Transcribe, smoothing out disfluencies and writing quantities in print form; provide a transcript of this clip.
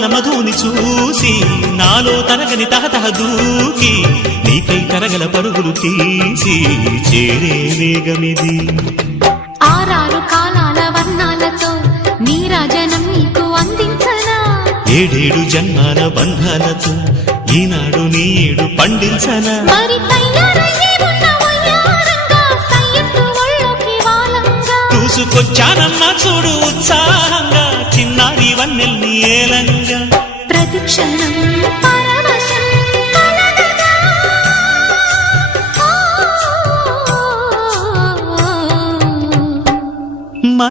యవ్వన మధుని చూసి నాలో తరగని తహతహ దూకి నీకై తరగల పరుగులు తీసి చేరే వేగమిది. ఆరారు కాలాల వర్ణాలతో నీరాజనం నీకు అందించనా, ఏడేడు జన్మాల బంధాలతో ఈనాడు నీడు పండించనా. మరి తయారయ్యే ఉన్న వయ్యారంగా సయ్యత్తు ఒళ్ళోకి వాలంగా చూసుకొచ్చానమ్మా చూడు ఉత్సాహంగా చిన్నారి వన్నెల్ని ఏలంగా. ప్రతిక్షణం